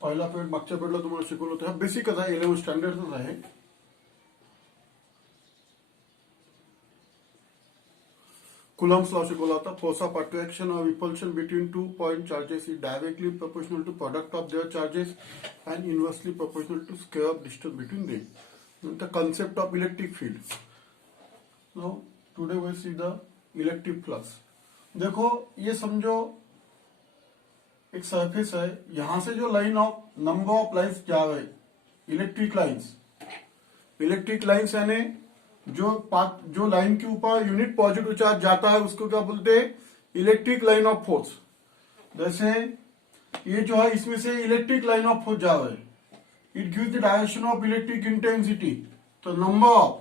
पहिला पिरियड मागच्या पिरियडला तुम्हाला शिकवलं होतं. हा बेसिकच आहे, 11th स्टँडर्डच आहे. कुलम्स लॉ शिकवला होता. फोर्स ऑफ अट्रॅक्शन और repulsion between 2 point charges is directly proportional to product of their charges and inversely proportional to square of distance between them. नंतर concept of electric field. No today we see the electric flux. देखो ये समझो एक surface है, यहां से जो line of number of lines जा रहे इलेक्ट्रिक लाइन्स यानी जो लाइन के ऊपर यूनिट पॉजिटिव चार्ज जाता है उसको क्या बोलते हैं? Electric line of force. जैसे ये जो है इसमें से इलेक्ट्रिक लाइन ऑफ फोर्स जा रहा है, it gives the direction of electric intensity. तो number of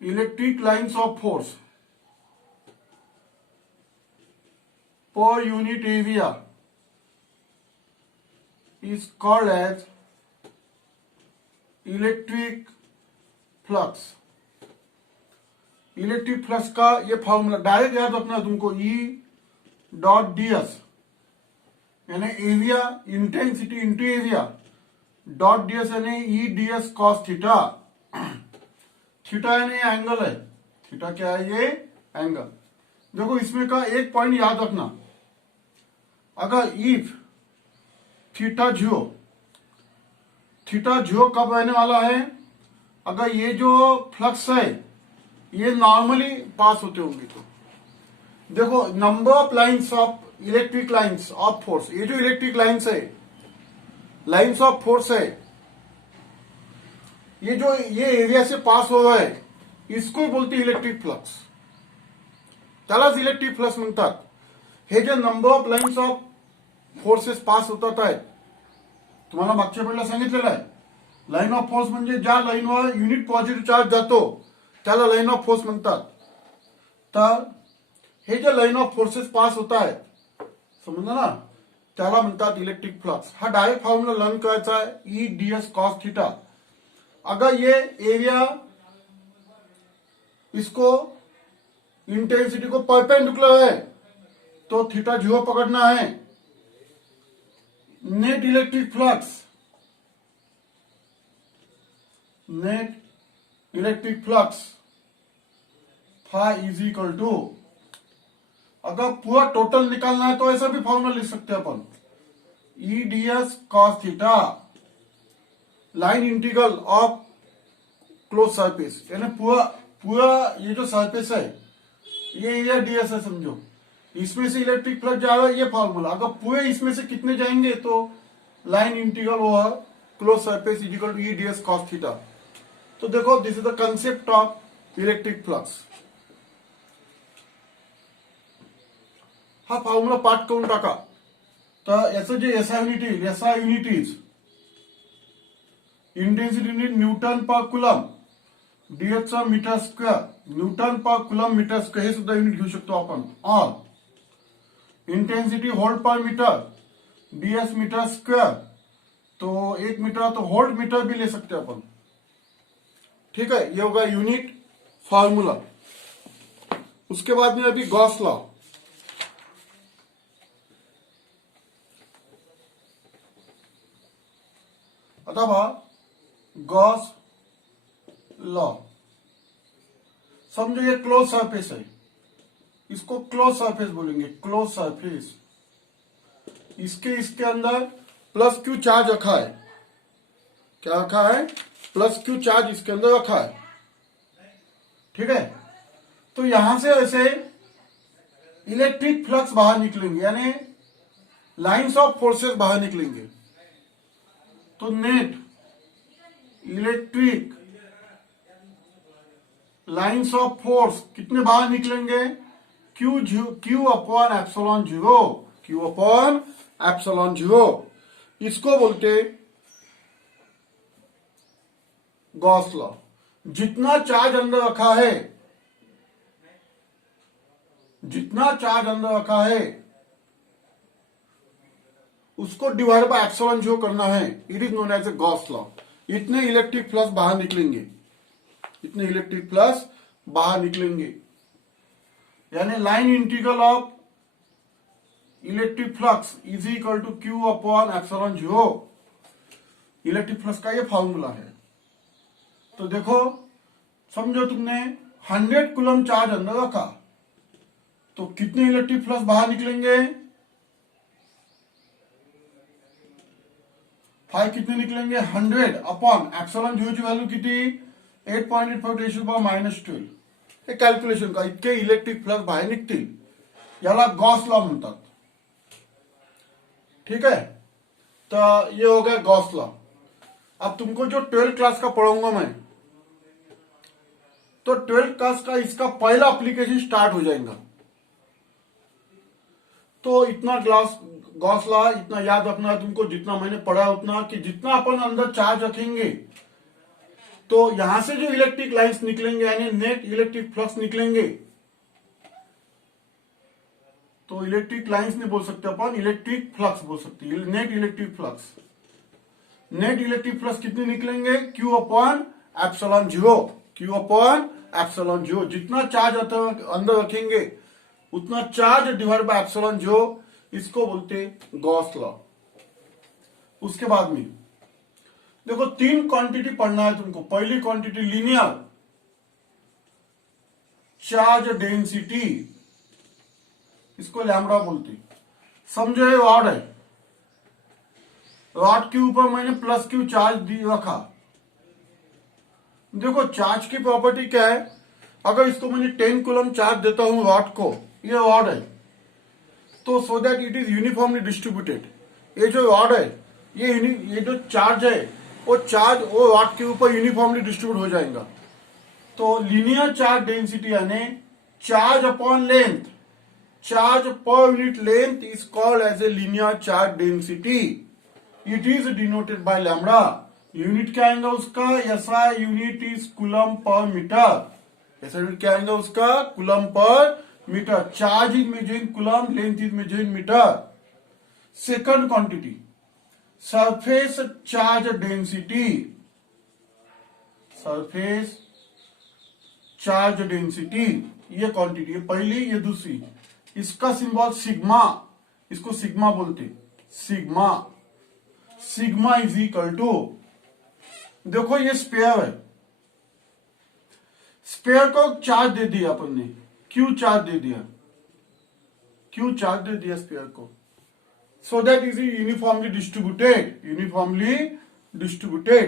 electric lines of force per unit area is called as electric flux. Electric flux का ये फॉर्मूला डायरेक्ट याद रखना है तुमको. E.ds यानी area intensity into area dot ds यानी E.ds cos theta. Theta यानी एंगल है. थीटा क्या है? ये एंगल. देखो इसमें का एक पॉइंट याद रखना. अगर इफ थीटा जीरो कब रहने वाला है? अगर ये जो फ्लक्स है ये नॉर्मली पास होते होंगे तो. देखो number of lines of electric lines of force, ये जो इलेक्ट्रिक लाइन्स है, लाइन्स ऑफ फोर्स है, ये जो ये एरिया से पास हो रहा है इसको बोलते इलेक्ट्रिक फ्लक्स. त्यालाच इलेक्ट्रिक फ्लक्स म्हणतात. हे जे number of lines of forces pass होतात आहेत, तुम्हाला मागच्या वेळेला सांगितलेलं आहे. लाइन ऑफ फोर्स म्हणजे ज्या लाईनवर युनिट पॉझिटिव्ह चार्ज जातो त्याला लाइन ऑफ फोर्स म्हणतात. तर हे जे लाइन ऑफ फोर्सेस पास होत आहेत, समजलं ना, त्याला म्हणतात इलेक्ट्रिक फ्लक्स. हा डायरेक्ट फॉर्म्युला लर्न करायचा आहे. E.ds cos theta. अगर ये एरिया इसको इंटेंसिटी को परपेंडिकुलर है तो थीटा जीरो पकड़ना है. Net electric flux phi is equal to, अगर पूरा टोटल निकालना है तो ऐसा भी फॉर्मूला लिख सकते हैं अपन. E.ds cos theta line integral of close surface, यानी पूरा ये जो सरफेस है ये एरिया ds है समझो. इसमें से इलेक्ट्रिक फ्लक्स जा रहा है, ये फॉर्मूला. अगर पूरे इसमें से कितने जाएंगे तो line integral over close surface is equal to E.ds cos theta. तो देखो this is the concept of electric flux. हा फॉर्म्युला पाठ करून टाका. तर याचं जे SI unit intensity unit newton per coulomb, ds चा metre square, newton per coulomb metre square हे सुद्धा युनिट घेऊ शकतो आपण. और intensity hold per metre, ds metre square, तो 1 मीटर तो होल्ड मीटर भी ले सकते हैं अपन. ठीक है, ये होगा यूनिट फॉर्मूला. उसके बाद में अभी गॉस लॉ. अथवा गॉस लॉ. समझो ये क्लोज सरफेस है, इसको क्लोज सरफेस बोलेंगे. क्लोज सरफेस, इसके अंदर प्लस क्यू चार्ज रखा है. क्या रखा है? प्लस क्यू चार्ज इसके अंदर रखा है. ठीक है, तो यहां से ऐसे इलेक्ट्रिक फ्लक्स बाहर निकलेंगे, यानी लाइंस ऑफ फोर्सेस बाहर निकलेंगे. तो net electric lines of force कितने बाहर निकलेंगे? Q upon epsilon zero. Q upon epsilon zero. इसको बोलते गॉस लॉ. जितना चार्ज अंदर रखा है, उसको डिवाइड बाय एप्सिलॉन जीरो करना है. It is known as a Gauss law. इतने इलेक्ट्रिक फ्लक्स बाहर निकलेंगे, यानी line integral of electric flux is equal to Q upon epsilon zero. Electric flux का ये फॉर्मूला है। तो देखो, समझो तुमने 100 कूलम चार्ज अंदर रखा, तो कितने इलेक्ट्रिक फ्लक्स बाहर निकलेंगे? 5 कितने निकलेंगे? 100 अपॉन एप्सिलॉन जीरो की वैल्यू किती? 8.85 -12। हे कॅल्क्युलेशन का, इतके इलेक्ट्रिक फ्लक्स बाहेर निघतील, याला गॉस लॉ म्हणतात। ठीक है, तो ये हो गया गॉस लॉ। अब तुमको जो 12th क्लास का पढ़ाऊंगा मैं, तो 12th क्लास का इसका पहला एप्लीकेशन स्टार्ट हो जाएगा। तो इतना गॉस लॉ इतना याद रखना है तुमको, जितना मैंने पढ़ा उतना, कि जितना अपन अंदर चार्ज रखेंगे तो यहां से जो इलेक्ट्रिक लाइंस निकलेंगे यानी नेट इलेक्ट्रिक फ्लक्स निकलेंगे, तो इलेक्ट्रिक लाइंस नहीं बोल सकते अपन, इलेक्ट्रिक फ्लक्स बोल सकते हैं, net electric flux. Net electric flux कितने निकलेंगे? Q upon epsilon zero. Q upon epsilon zero, जितना चार्ज अंदर रखेंगे उतना charge divide by epsilon zero, इसको बोलते गॉस लॉ। उसके बाद में देखो 3 क्वांटिटी पढ़ना है तुमको। पहली क्वांटिटी लीनियर चार्ज डेंसिटी, इसको लैम्बडा बोलते। समझो ये रॉड है, रॉड के ऊपर मैंने प्लस क्यू चार्ज रखा। देखो चार्ज की प्रॉपर्टी क्या है, अगर इसको मैंने 10 कूलम चार्ज देता हूं रॉड को, ये रॉड है, तो so that it is uniformly distributed. ये जो रॉड है, ये जो चार्ज है, वो चार्ज वो रॉड के ऊपर यूनिफॉर्मली डिस्ट्रीब्यूट हो जाएगा। तो लीनियर चार्ज डेंसिटी यानी charge upon length, charge per unit length is called as a linear charge density. It is denoted by lambda. Unit क्या आएगा उसका? SI unit is coulomb per metre. ऐसा unit क्या आएगा उसका? Coulomb per metre. Charge is measuring coulomb, length is measuring metre. Second quantity surface charge density. Surface charge density ये quantity है पहली, ये दूसरी। इसका सिंबल सिग्मा, इसको सिग्मा बोलते। Sigma, sigma is equal to, देखो ये स्पेयर है, स्पेयर को चार्ज दे दिया अपन ने, क्यू चार्ज दे दिया, क्यू चार्ज दे दिया स्पेयर को, so that is uniformly distributed.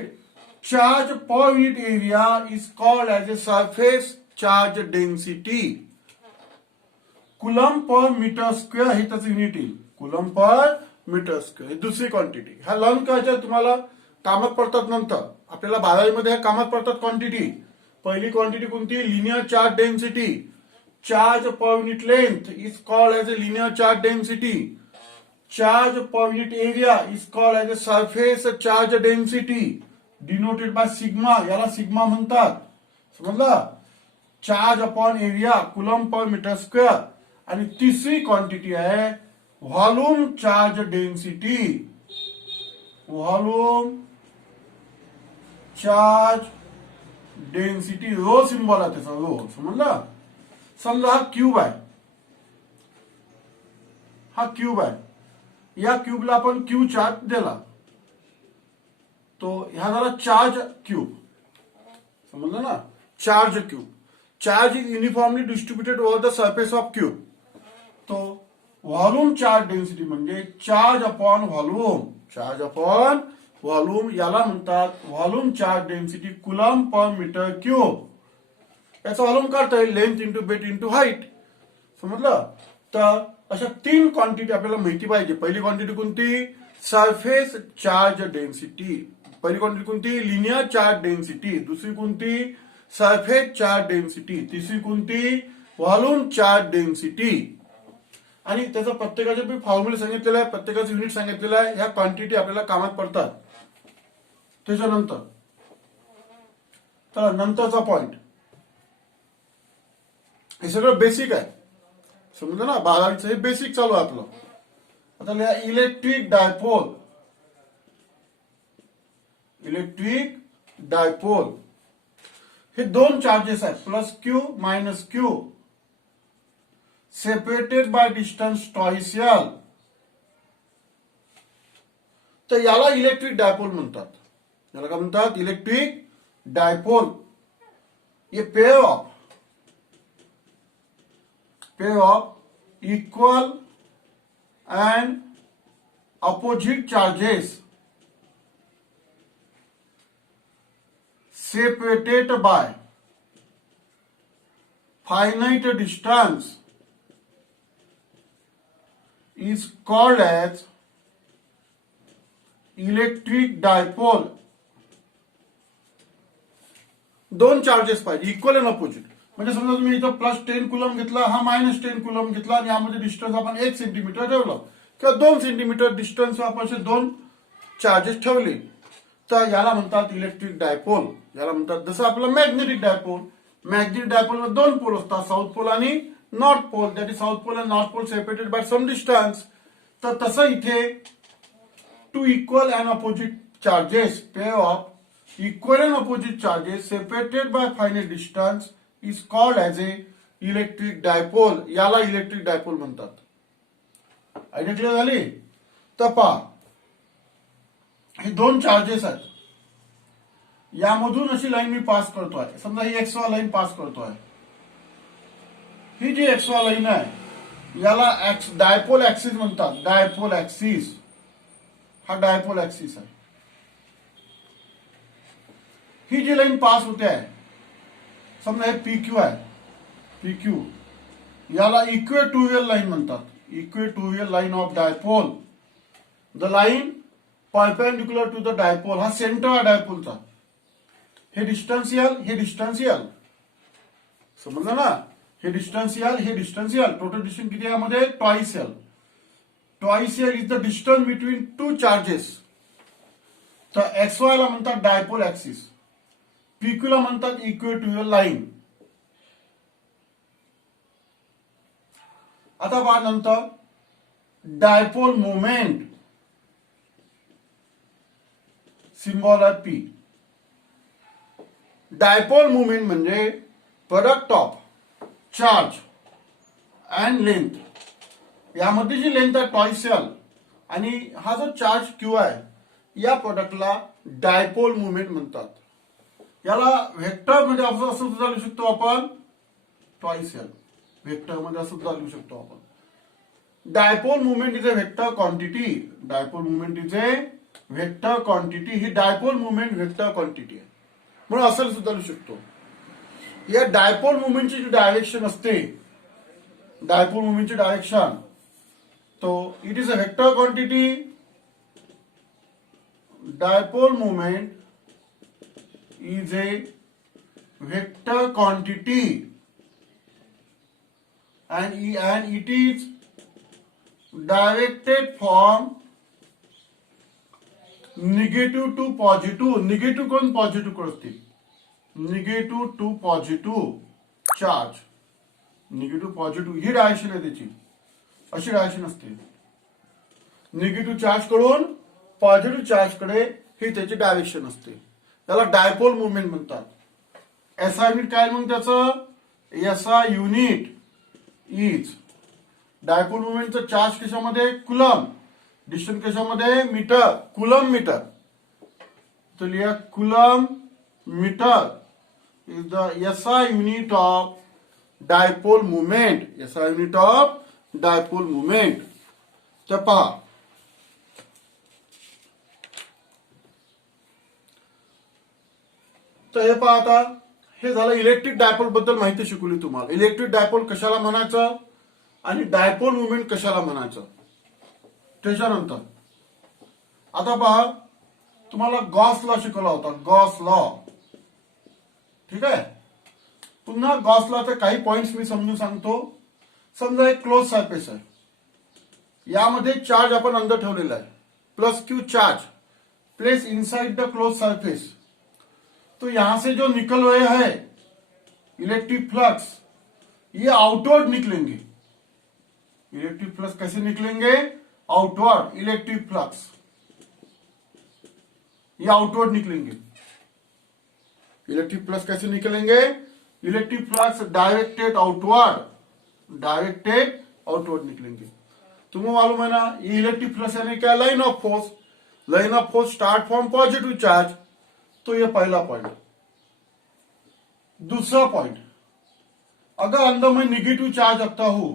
Charge per unit area is called as a surface charge density. Coulomb per meter square हे त्याचं युनिट आहे, Coulomb per meter square। दुसरी quantity हा learn करायचं तुम्हाला, कामात पडतात नंतर, आपल्याला 12वी मध्ये कामात पडतात क्वांटिटी। पहिली क्वांटिटी कोणती? Linear charge density. Charge per unit length is called as a linear charge density. Charge per unit area is called as a surface charge density denoted by sigma, याला सिग्मा म्हणतात, समजलं? Charge upon area coulomb per metre square. आणि तिसरी quantity आहे volume charge density. Volume charge density, rho symbol आहे त्याचा, रो, समजलं? समजा हा क्यूब आहे, हा क्यूब आहे, या क्यूबला आपण क्यू चार्ज दिला, तो ह्या झाला चार्ज क्यूब, समजलं ना? Charge cube, charge is uniformly distributed over the surface of cube. तो व्हॉल्यूम चार्ज डेन्सिटी म्हणजे charge upon volume, charge upon volume, याला म्हणतात volume charge density coulomb per metre cube. याचा व्हॉल्यूम काढता येईल, लेंथ इंटू बेट into height, समजलं? तर अशा 3 क्वांटिटी आपल्याला माहिती पाहिजे। पहिली क्वांटिटी कोणती? Surface charge density. पहिली क्वांटिटी कोणती? Linear charge density. दुसरी कोणती? Surface charge density. तिसरी कोणती? Volume charge density. आणि त्याचा प्रत्येकाचे फॉर्म्युला सांगितलेला आहे, प्रत्येकाचं युनिट सांगितलेलं आहे। ह्या क्वांटिटी आपल्याला कामात पडतात। त्याच्यानंतर तर नंतरचा पॉइंट, हे सगळं बेसिक आहे, समजलं ना? 12वीचं हे बेसिक चालू आहे आपलं। आता लिहा इलेक्ट्रिक डायपोल। इलेक्ट्रिक डायपोल हे 2 चार्जेस आहेत, plus Q minus Q, separated by distance twice L. तर याला इलेक्ट्रिक डायपोल म्हणतात. याला काय म्हणतात? Electric dipole. ये pair of equal and opposite charges separated by finite distance is called as electric dipole. दोन चार्जेस पाहिजे, इक्वल अँड अपोजिट. म्हणजे समजा तुम्ही इथं +10 कुलम घेतला, हा -10 कुलम घेतला आणि यामध्ये डिस्टन्स आपण 1 सेंटीमीटर ठेवलं किंवा 2 सेंटीमीटर डिस्टन्स आपण असे दोन चार्जेस ठेवले, तर याला म्हणतात इलेक्ट्रिक डायपोल. याला म्हणतात जसं आपलं मॅग्नेटिक डायपोल. मॅग्नेटिक डायपोल मध्ये दोन पोल असतात, साऊथ पोल आणि north pole. That is south pole and north pole separated by some distance. तर तसं इथे two equal and opposite charges, pair of equal and opposite charges separated by finite distance is called as a electric dipole. याला electric dipole म्हणतात. Idea clear झाली? तर पहा, हे दोन charges आहेत. यामधून अशी लाईन मी पास करतोय. समजा ही एक्स वाय लाईन पास करतोय. ही जी एक्स वाय लाईन आहे याला डायपोल ऍक्सिस म्हणतात. डायपोल ऍक्सिस, हा डायपोल ऍक्सिस आहे. ही जी लाईन पास होते आहे, समजा हे पीक्यू आहे, पीक्यू, याला इक्वेटोरियल लाईन म्हणतात. Equatorial line of dipole. The line perpendicular to the dipole. हा सेंटर आहे डायपोलचा. हे डिस्टन्स हे डिस्टन्स समजलं ना? हे डिस्टन्स हे डिस्टन्स टोटल डिस्टन्स किती आहे यामध्ये? Twice L. Twice L is the distance between two charges. तर एक्स वाय ला म्हणतात डायपोल ऍक्सिस, पीक्यू ला म्हणतात इक्वेटोरियल लाईन. आता पहा नंतर डायपोल मोमेंट, सिम्बॉल आहे पी. डायपोल मुवमेंट म्हणजे product of charge and length. यामध्ये जी लेंथ आहे ट्वाइस एल आणि हा जो चार्ज क्यू आहे, या प्रोडक्टला डायपोल मुवमेंट म्हणतात. याला व्हेक्टर मध्ये असं सुद्धा लिहू शकतो आपण, ट्वाइस एल व्हेक्टर मध्ये असं सुद्धा लिहू शकतो आपण. Dipole movement is a vector quantity. Dipole movement is a vector quantity. He dipole movement vector quantity आहे म्हणून असं सुद्धा लिहू शकतो. या डायपोल मुवमेंटची जी डायरेक्शन असते, डायपोल मुवमेंटची डायरेक्शन, तो it is a vector quantity. Dipole movement is a vector quantity and it is directed from negative to positive. Negative कोण पॉझिटिव्ह करते? Negative to positive charge. Negative positive ही direction आहे त्याची, अशी direction असते. Negative charge कडून positive charge कडे ही त्याची डायरेक्शन असते. त्याला डायपोल मुवमेंट म्हणतात. एसआय युनिट काय मग त्याचं? एसआय युनिट इज डायपोल मुवमेंटचं चार्ज कशामध्ये? कुलम. डिस्टन्स कशामध्ये? मीटर. Coulomb metre. तो लिहा coulomb metre is the SI unit of dipole movement. SI unit of dipole movement. तर पहा, तर हे पहा, आता हे झालं इलेक्ट्रिक डायपोल बद्दल माहिती शिकवली तुम्हाला. इलेक्ट्रिक डायपोल कशाला म्हणायचं आणि डायपोल मुवमेंट कशाला म्हणायचं. त्याच्यानंतर आता पहा, तुम्हाला गॉस लॉ शिकवला होता. गॉस लॉ, ठीक आहे. पुन्हा गॉस लॉचे काही पॉइंट्स मी समजून सांगतो. समजा एक क्लोज सरफेस आहे, यामध्ये चार्ज आपण अंदर ठेवलेला आहे, plus Q charge place inside the close surface. तो यहां से जो निकल रहे हैं इलेक्ट्रिक फ्लक्स, ये आउटवर्ड निकलेंगे. इलेक्ट्रिक फ्लक्स कैसे निकलेंगे? आउटवर्ड. इलेक्ट्रिक फ्लक्स ये आउटवर्ड निकलेंगे. इलेक्ट्रिक फ्लक्स कैसे निकलेंगे? Electric flux directed outward, directed outward निकलेंगे. तुम्हें मालूम है ना, ये इलेक्ट्रिक फ्लक्स यानी क्या? Line of force. Line of force start from positive charge, तो ये पहला पॉइंट। दूसरा पॉइंट, अगर अंदर मैं निगेटिव चार्ज रखता हूं,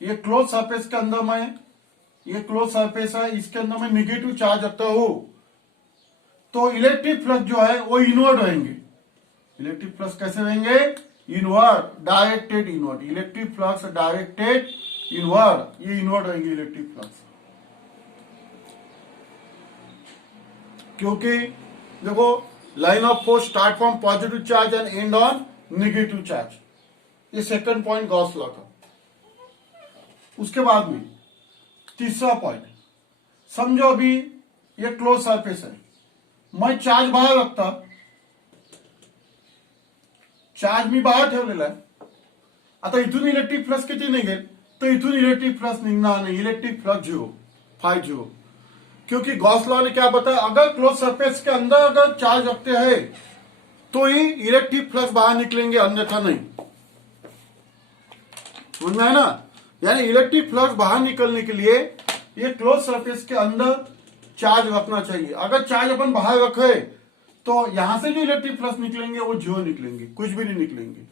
ये क्लोज सरफेस के अंदर मैं, ये क्लोज सरफेस है, इसके अंदर मैं निगेटिव चार्ज रखता हूं, तो इलेक्ट्रिक फ्लक्स जो है वो इनवर्ट रहेंगे। इलेक्ट्रिक फ्लक्स कैसे रहेंगे? Invert, directed invert. Electric flux directed invert, ये इनवर्ट रहेंगे इलेक्ट्रिक फ्लक्स। क्योंकि देखो, line of force start from positive charge and end on negative charge, ये सेकंड पॉइंट गॉस लॉ का। उसके बाद में तीसरा पॉइंट, समझो अभी ये क्लोज सरफेस है, मैं चार्ज बाहेर रखता, चार्ज मी बाहेर ठेवलेला आहे, आता इथून इलेक्ट्रिक फ्लक्स किती निघेल? तर इथून इलेक्ट्रिक फ्लक्स निघणार नाही, इलेक्ट्रिक फ्लक्स 0, फाय 0। क्योंकि गॉस लॉ ने क्या बताया, अगर क्लोज सरफेस के अंदर अगर चार्ज रखते हैं तो ही इलेक्ट्रिक फ्लक्स बाहर निकलेंगे, अन्यथा नहीं। समझ में है ना? यानी इलेक्ट्रिक फ्लक्स बाहर निकलने के लिए ये क्लोज सरफेस के अंदर चार्ज रखना चाहिए। अगर चार्ज अपन बाहर रखे तो यहां से जो इलेक्ट्रिक फ्लक्स निकलेंगे वो 0 निकलेंगे, कुछ भी नहीं निकलेंगे।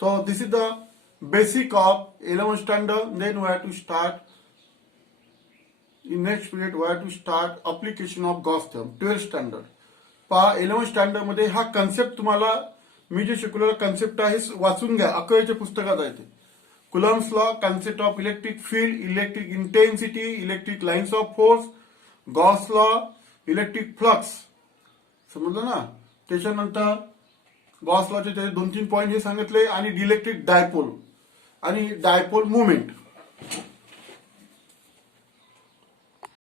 तो this is the basic of 11th standard. Then we have to start in next period we have to start application of Gauss theorem 12th standard. पहा 11th स्टँडर्ड मध्ये हा कन्सेप्ट तुम्हाला मी जे शिकवलेला कन्सेप्ट आहे वाचून घ्या, 11च्या पुस्तकात आहे ते। Coulomb's law, concept of electric field, electric intensity, electric lines of force, Gauss law, electric flux, समजलं ना? त्याच्यानंतर गॉस लॉचे त्याचे 2-3 पॉइंट हे सांगितले, आणि इलेक्ट्रिक डायपोल आणि डायपोल मुवमेंट।